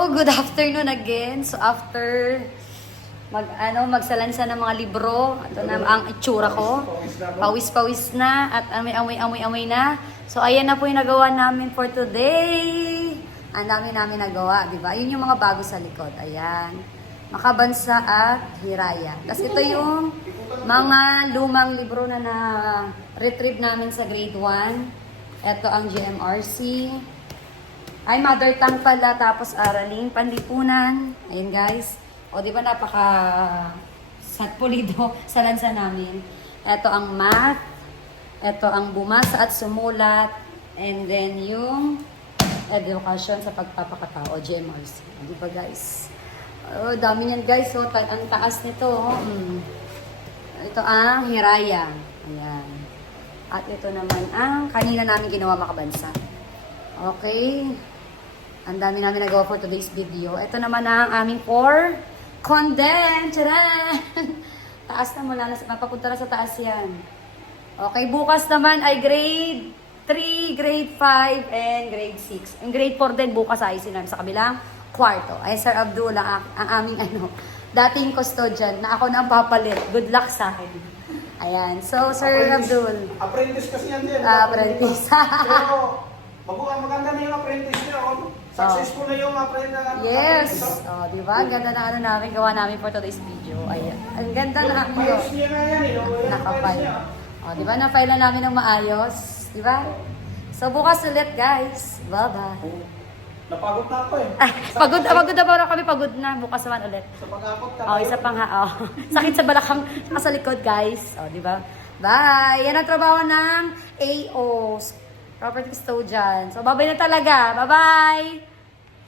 Hello, good afternoon again. So after magsalansa ng mga libro, ito na ang itsura ko. Pawis-pawis na at amoy na. So ayan na po yung nagawa namin for today. Ang dami namin nagawa, di ba? Yun yung mga bago sa likod. Ayan. Makabansa at Hiraya. Tapos ito yung mga lumang libro na na-retrieve namin sa grade 1. Ito ang GMRC. Ay, mother tongue pala, tapos araling panlipunan. Ayun guys. O, di ba napaka pulido sa lansa namin. Ito ang math. Ito ang bumasa at sumulat. And then yung education sa pagpapakatao, GMRC. Di ba guys? Oh, dami niyan guys. So, ang taas nito. Ito ang Hiraya. Ayan. At ito naman ang kanina namin ginawa makabansa. Okay. Ang dami namin nagawa for today's video. Ito naman ang aming for condemn. Tcharan! Taas na mula. Mapapunta na sa taas yan. Okay. Bukas naman ay grade 3, grade 5, and grade 6. Ang grade 4 din bukas ayusin namin sa kabilang kwarto. Ay, Sir Abdul, ang aming dating custodian na ako na ang papalit. Good luck sa akin. Ayan. So, Sir Abdul. Apprentice kasi yan din. Apprentice. Pero, maganda na yung apprentice niya. Successful na yung apprentice. Yes. Oh, di ba? Ang ganda na namin, gawa namin for today's video. Ayan. Ang ganda na ang video. Files niya nga yan. Nakapal. Oh, di ba? Na-file na namin ng maayos. Di ba? So, bukas ulit, guys. Bye-bye. Napagod na ako eh. Pagod na ba kami? Pagod na. Bukas naman ulit. Sa pag-akot ka. Oh, isa pang ha. Oh. Sakit sa balakang, saka sa likod, guys. Oh, di ba? Bye! Yan ang trabaho ng AO, Property Custodian. So, bye-bye na talaga. Bye-bye!